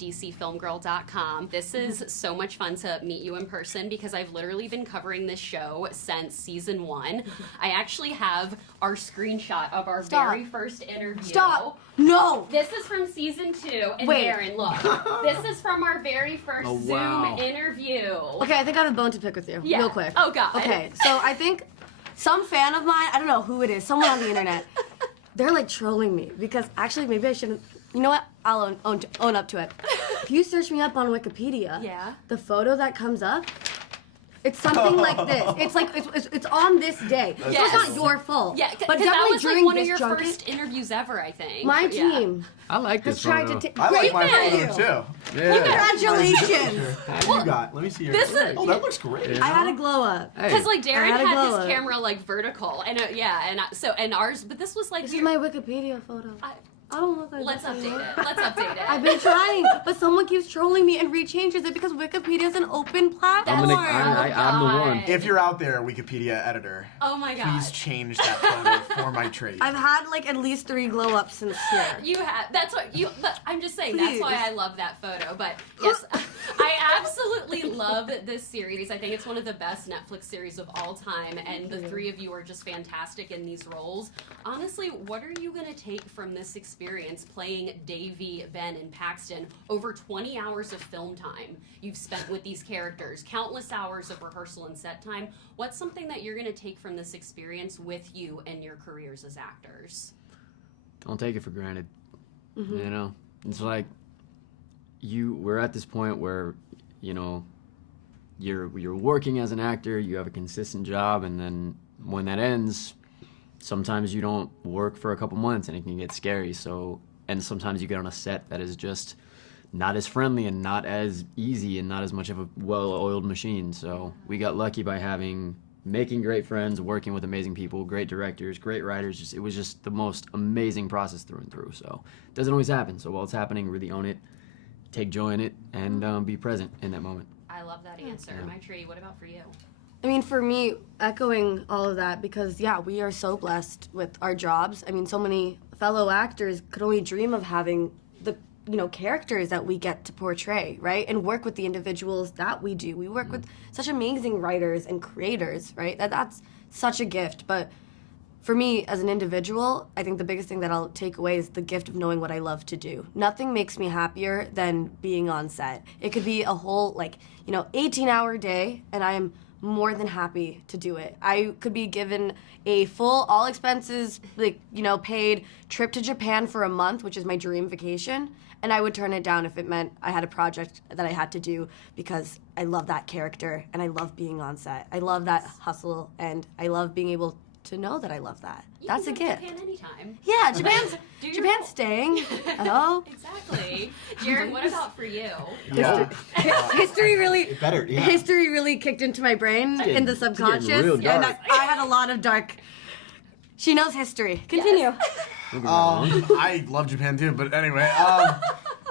DCFilmGirl.com. This is so much fun to meet you in person because I've literally been covering this show since season 1. I actually have our screenshot of our very first interview. Stop! No! This is from season 2. And Darren, look. This is from our very first Zoom interview. Okay, I think I have a bone to pick with you. Real quick. Oh, God. Okay, so I think some fan of mine, I don't know who it is, someone on the internet, they're like trolling me because actually maybe I shouldn't. You know what? I'll own up to it. If you search me up on Wikipedia, the photo that comes up, it's something like this. It's like it's on this day. So it's not your fault. Yeah, but definitely that was during like one of this your junket, first interviews ever, I think. my team I like this has tried photo. to take. I like my photo too. Yeah. Congratulations! How you got? Let me see your. This is- Oh, that looks great. I had a glow up. Because like Darren had a had glow his up. camera like vertical, and and ours, but this was like This is my Wikipedia photo. I don't look like Let's this update anymore. it. Let's update it. I've been trying, but someone keeps trolling me and rechanges it because Wikipedia is an open platform. I'm the one. If you're out there, Wikipedia editor, Oh my god. please change that photo for Maitreyi. I've had like at least 3 glow ups since here. You have. That's what you. But I'm just saying. Please. That's why I love that photo. But yes, I absolutely love this series. I think it's one of the best Netflix series of all time, and the 3 of you are just fantastic in these roles. Honestly, what are you gonna take from this experience playing Davy, Ben, and Paxton? Over 20 hours of film time you've spent with these characters, countless hours of rehearsal and set time. What's something that you're gonna take from this experience with you and your careers as actors? Don't take it for granted. You know, it's like we're at this point where, you know, you're working as an actor, you have a consistent job, and then when that ends, sometimes you don't work for a couple months and it can get scary. So, and sometimes you get on a set that is just not as friendly and not as easy and not as much of a well-oiled machine. So we got lucky by making great friends, working with amazing people, great directors, great writers. It was just the most amazing process through and through. So it doesn't always happen. So while it's happening, really own it, take joy in it, and be present in that moment. I love that answer. Maitreyi, what about for you? I mean, for me, echoing all of that, because we are so blessed with our jobs. I mean, so many fellow actors could only dream of having the characters that we get to portray, right? And work with the individuals that we do. We work with such amazing writers and creators, right? That's such a gift. But for me, as an individual, I think the biggest thing that I'll take away is the gift of knowing what I love to do. Nothing makes me happier than being on set. It could be a whole, 18-hour day, and I am more than happy to do it. I could be given a full, all expenses, paid trip to Japan for a month, which is my dream vacation, and I would turn it down if it meant I had a project that I had to do because I love that character and I love being on set. I love that hustle, and I love being able to know that I love that. That's a gift. Japan anytime. Yeah, Japan's staying. Hello? Exactly. Jaren, what about for you? Yeah. History really History really kicked into my brain in the subconscious, real and dark. I had a lot of dark. She knows history. Continue. I love Japan too, but anyway,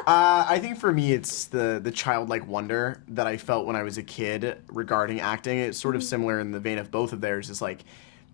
I think for me it's the childlike wonder that I felt when I was a kid regarding acting. It's sort of similar in the vein of both of theirs. It's like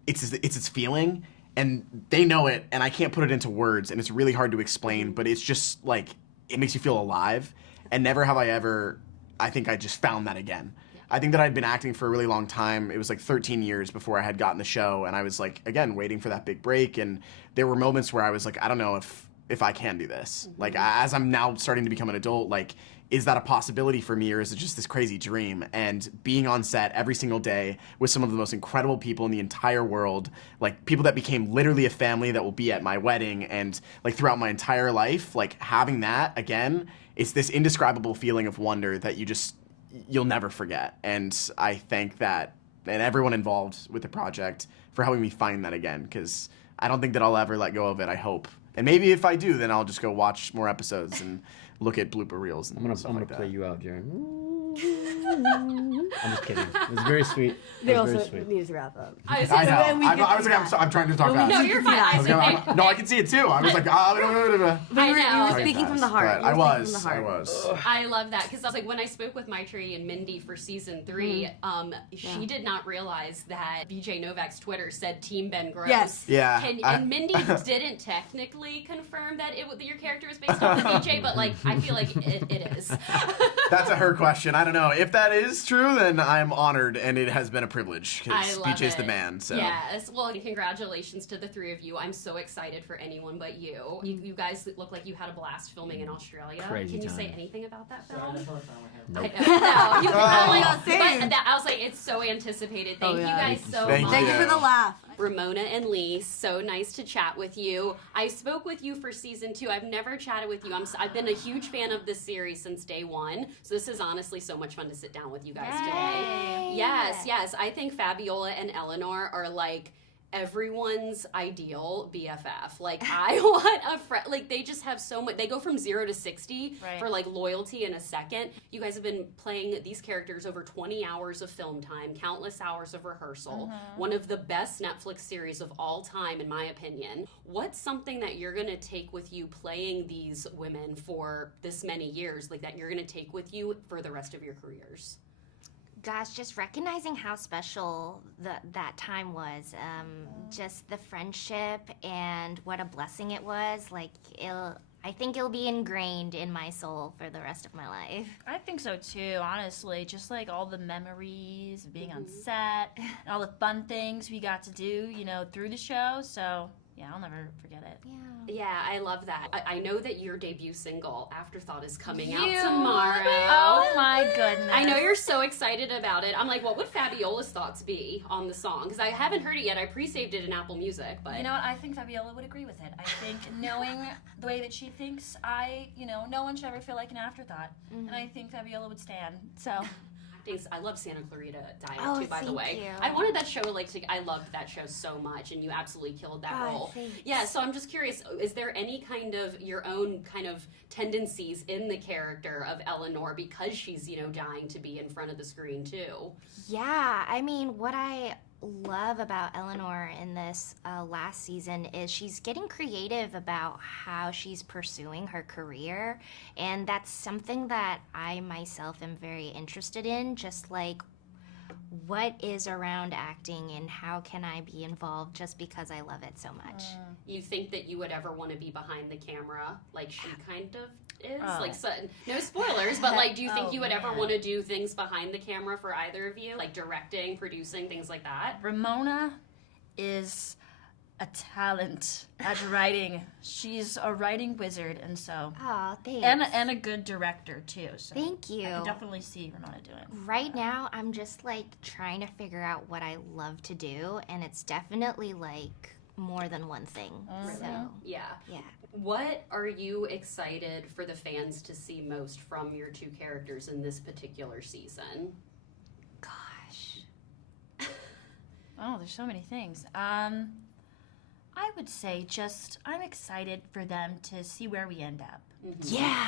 it's its feeling, and they know it, and I can't put it into words, and it's really hard to explain. But it's just like it makes you feel alive, and never have I ever. I think I just found that again. I think that I'd been acting for a really long time. It was like 13 years before I had gotten the show, and I was like, again, waiting for that big break. And there were moments where I was like, I don't know if I can do this. Like, as I'm now starting to become an adult, like, is that a possibility for me, or is it just this crazy dream? And being on set every single day with some of the most incredible people in the entire world, like people that became literally a family that will be at my wedding and like throughout my entire life, like having that again, it's this indescribable feeling of wonder that you'll never forget. And I thank that and everyone involved with the project for helping me find that again, because I don't think that I'll ever let go of it, I hope. And maybe if I do, then I'll just go watch more episodes and look at blooper reels and I'm gonna stuff like that. play you out, Jaren. I'm just kidding. It was very sweet. They It was also very sweet. need to wrap up. I was I know. gonna say- we I could was see like, that. I'm trying to talk No, fast. No, you're fine. I was No, I can see it too. I was like, But you were Talking speaking from fast, the heart. but You I were was. speaking from the I heart. was. I love that because I was like, when I spoke with Maitreyi and Mindy for season 3, she did not realize that BJ Novak's Twitter said Team Ben Gross. Yes. Yeah. And Mindy didn't technically confirm that your character is based off of BJ, but like I feel like it is. That's a her question. I don't know. If that is true, then I'm honored, and it has been a privilege I because love BJ's it. the man. So Yes. Well, congratulations to the 3 of you. I'm so excited for anyone but you. You guys look like you had a blast filming in Australia. Crazy Can you time. say anything about that film? Nope. I know. You can only, Oh, same. but I was like, it's so anticipated. Thank Oh, you yeah. guys so Thank much. Thank you for the laugh. Ramona and Lee, so nice to chat with you. I spoke with you for season 2. I've never chatted with you. I've been a huge fan of this series since day 1. So this is honestly so much fun to sit down with you guys today. Yes. I think Fabiola and Eleanor are like everyone's ideal BFF. Like I want a friend. Like they just have so much. They go from 0 to 60 Right. for like loyalty in a second. You guys have been playing these characters over 20 hours of film time, countless hours of rehearsal. One of the best Netflix series of all time, in my opinion. What's something that you're gonna take with you playing these women for this many years, like that you're gonna take with you for the rest of your careers? Gosh, just recognizing how special that time was. Just the friendship and what a blessing it was. Like, I think it'll be ingrained in my soul for the rest of my life. I think so too, honestly. Just like all the memories of being on set and all the fun things we got to do, through the show. So, yeah, I'll never forget it. Yeah. Yeah, I love that. I know that your debut single, Afterthought, is coming out You- tomorrow. Oh my goodness. I know you're so excited about it. I'm like, what would Fabiola's thoughts be on the song? Because I haven't heard it yet. I pre-saved it in Apple Music, but You know what? I think Fabiola would agree with it. I think knowing the way that she thinks, no one should ever feel like an afterthought. And I think Fabiola would stand. So, I love Santa Clarita Diet Oh, too, by the thank way. you. I wanted that show I loved that show so much, and you absolutely killed that Oh, role. thanks. Yeah, so I'm just curious, is there any kind of your own kind of tendencies in the character of Eleanor because she's, dying to be in front of the screen too? Yeah, I mean, what I love about Eleanor in this last season is she's getting creative about how she's pursuing her career, and that's something that I myself am very interested in, just like what is around acting and how can I be involved just because I love it so much. You think that you would ever want to be behind the camera like she kind of is? Oh. Like, so, no spoilers, but like, do you think Oh, you would ever man. want to do things behind the camera for either of you? Like directing, producing, things like that? Ramona is a talent at writing. She's a writing wizard, and so Oh, thanks. and a good director too. So Thank you. I can definitely see Ramona do it. Right now, I'm just like trying to figure out what I love to do, and it's definitely like more than one thing. So, Yeah. yeah. What are you excited for the fans to see most from your two characters in this particular season? Gosh. Oh, there's so many things. I would say just I'm excited for them to see where we end up. Yeah.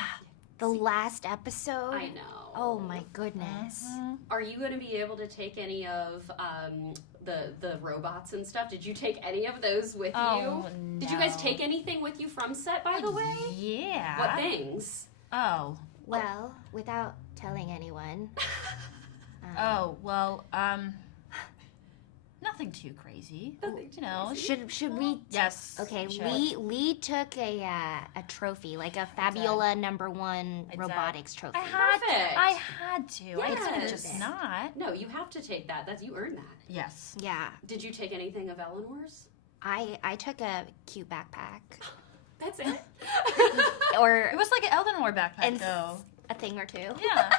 The last episode. I know. Oh my goodness. Are you going to be able to take any of the robots and stuff? Did you take any of those with Oh, you? Did you guys no. take anything with you from set, by the way? Yeah. What things? Oh. Well, without telling anyone. Well, nothing too crazy. Should we? Yes. Okay, sure. Lee took a trophy, like a Fabiola #1 robotics trophy. Perfect. I had to. I couldn't Yes. just not. No, you have to take that. You earned that. Yes. Yeah, Did you take anything of Eleanor's? I took a cute backpack, That's it. or It was like an Eleanor backpack, and though. a thing or two. Yeah.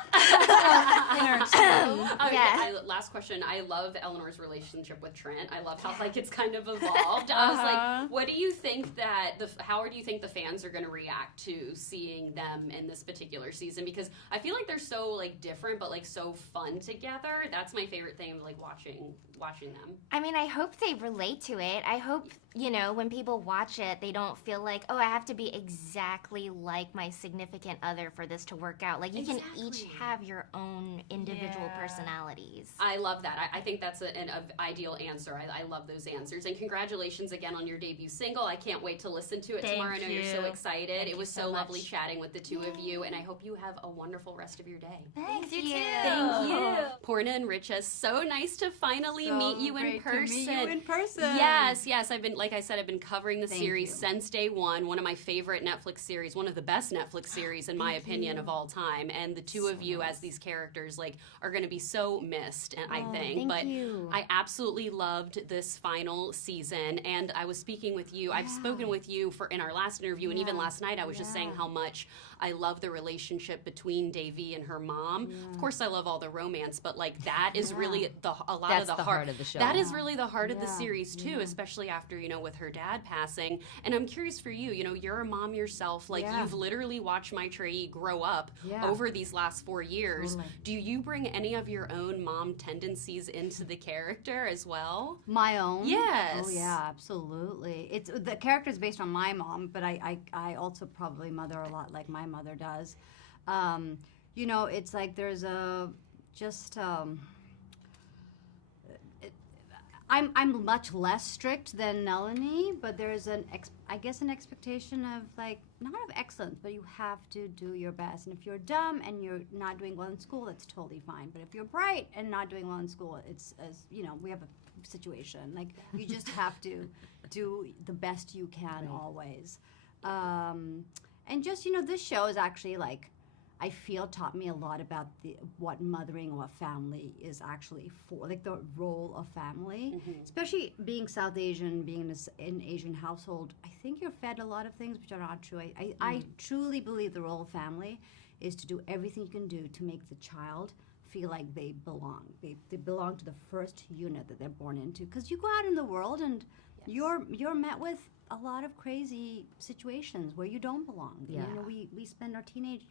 Yeah. Last question. I love Eleanor's relationship with Trent. I love how it's kind of evolved. I was like, what do you think that how do you think the fans are going to react to seeing them in this particular season? Because I feel like they're so different, but so fun together. That's my favorite thing of watching them. I mean, I hope they relate to it. I hope, when people watch it, they don't feel like, oh, I have to be exactly like my significant other for this to work work out. Like, you can each Exactly. have your own individual Yeah. personalities. I love that. I think that's an ideal answer. I love those answers. And congratulations again on your debut single. I can't wait to listen to it Thank tomorrow. I know you're so you. excited. Thank It was you so so lovely much. chatting with the two of you, and I hope you have a wonderful rest of your day. Thanks, you you. too. Thank you. Porna and Richa, so nice to finally meet you in person. Yes. I've been, like I said, I've been covering the Thank series you. since day one. One of my favorite Netflix series, one of the best Netflix series in my opinion of all time. And the two of you as these characters, like, are going to be so missed. And I think, thank but you. I absolutely loved this final season. And I was speaking with you. I've spoken with you in our last interview, and even last night I was just saying how much I love the relationship between Davy and her mom. Of course, I love all the romance, but like that is really a lot That's of the heart of the show. That is really the heart of the series too, especially after, with her dad passing. And I'm curious for you, you're a mom yourself. Like, you've literally watched Maitreyi grow up over these last 4 years. Totally. Do you bring any of your own mom tendencies into the character as well? My own? Yes. Oh yeah, absolutely. It's the character is based on my mom, but I also probably mother a lot like my mother does. It's like there's a just. I'm much less strict than Melanie, but there's an expectation of, like, not of excellence, but you have to do your best. And if you're dumb and you're not doing well in school, that's totally fine. But if you're bright and not doing well in school, it's, as we have a situation. Like, you just have to do the best you can always. And just, this show is actually, like, I feel taught me a lot about what mothering or family is actually for, like the role of family, especially being South Asian, being in an Asian household. I think you're fed a lot of things which are not true. I truly believe the role of family is to do everything you can do to make the child feel like they belong. They belong to the first unit that they're born into. Because you go out in the world and you're met with a lot of crazy situations where you don't belong. Yeah. We spend our teenage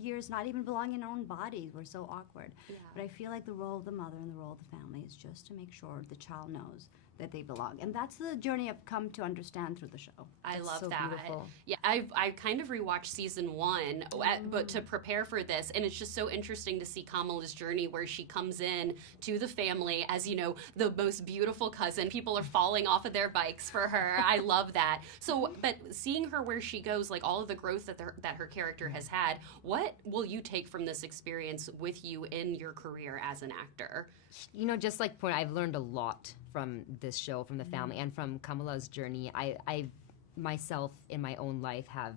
years not even belonging in our own bodies. We're so awkward. But I feel like the role of the mother and the role of the family is just to make sure the child knows that they belong. And that's the journey I've come to understand through the show. I love so that. beautiful. Yeah, I kind of rewatched season 1, but to prepare for this, and it's just so interesting to see Kamala's journey where she comes in to the family as, the most beautiful cousin. People are falling off of their bikes for her. I love that. So, but seeing her where she goes, like all of the growth that her character has had, what will you take from this experience with you in your career as an actor? Just like point, I've learned a lot from this show, from the family, and from Kamala's journey. I myself, in my own life, have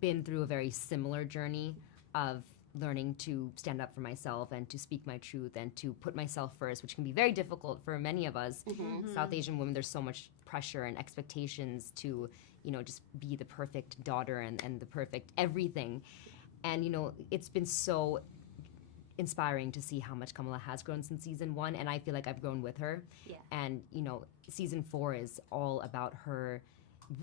been through a very similar journey of learning to stand up for myself and to speak my truth and to put myself first, which can be very difficult for many of us. South Asian women, there's so much pressure and expectations to, just be the perfect daughter and the perfect everything. And, it's been so inspiring to see how much Kamala has grown since season 1, and I feel like I've grown with her. Yeah. And season 4 is all about her.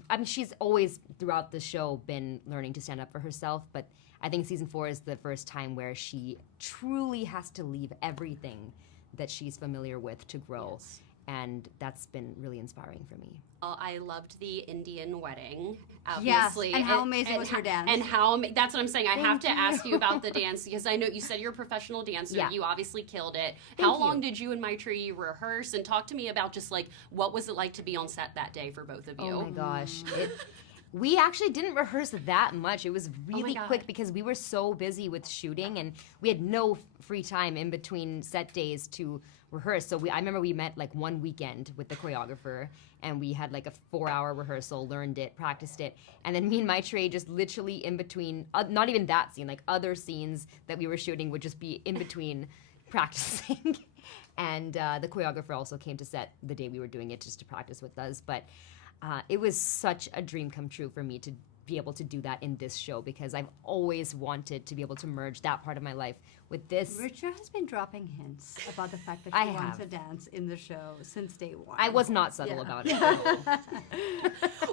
I mean, she's always throughout the show been learning to stand up for herself, but I think season 4 is the first time where she truly has to leave everything that she's familiar with to grow. Yes. And that's been really inspiring for me. I loved the Indian wedding, obviously. Yes, and how amazing was her dance. And that's what I'm saying. I have to ask you about the dance, because I know you said you're a professional dancer. Yeah. You obviously killed it. Thank How you. long did you and Maitreyi rehearse? And talk to me about just like, what was it like to be on set that day for both of you? Oh my gosh. We actually didn't rehearse that much. It was really God. quick because we were so busy with shooting and we had no free time in between set days to rehearse. So I remember we met like one weekend with the choreographer and we had like a 4-hour rehearsal, learned it, practiced it. And then me and Maitreyi just literally in between, not even that scene, like other scenes that we were shooting would just be in between practicing. And the choreographer also came to set the day we were doing it just to practice with us. But it was such a dream come true for me to be able to do that in this show because I've always wanted to be able to merge that part of my life with this. Richard has been dropping hints about the fact that I she wants have. to dance in the show since day 1. I was not subtle about it.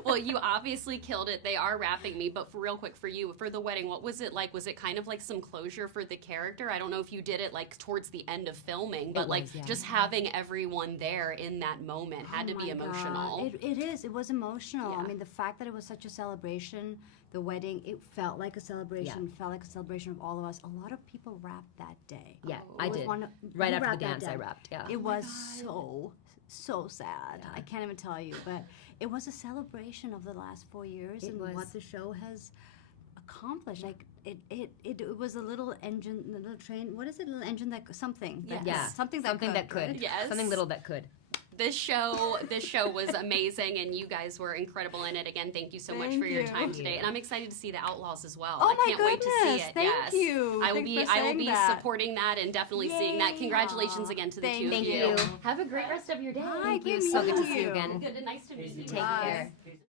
Well, you obviously killed it. They are wrapping me, but for real quick for you, for the wedding, what was it like? Was it kind of like some closure for the character? I don't know if you did it like towards the end of filming, but like yeah. just having everyone there in that moment had to be emotional. It is. It was emotional. Yeah. I mean, the fact that it was such a celebration celebration. The wedding, it felt like a celebration. Felt like a celebration of all of us. A lot of people rapped that day. Yeah, Oh. I It was did. one of- Right you after the rapped that dance, I day. rapped. Yeah. It was so sad. I can't even tell you, but it was a celebration of the last 4 years and was. what the show has accomplished. Like it was a little engine, a little train. What is it? A little engine that something. Yes. Yeah. something that could. right? Yes. Something little that could. This show was amazing, and you guys were incredible in it. Again, thank you so much Thank for your you. time today, and I'm excited to see the Outlaws as well. Oh I my can't wait to see goodness, it. thank Yes. you. I will Thanks be for I will saying be that. supporting that and definitely seeing that. Yay. Congratulations again to the Thank two of Thank you. you. Have a great rest of your day. Hi, Thank you. good So good to meeting see you you. again. Good and nice to meet you. Take Bye. care.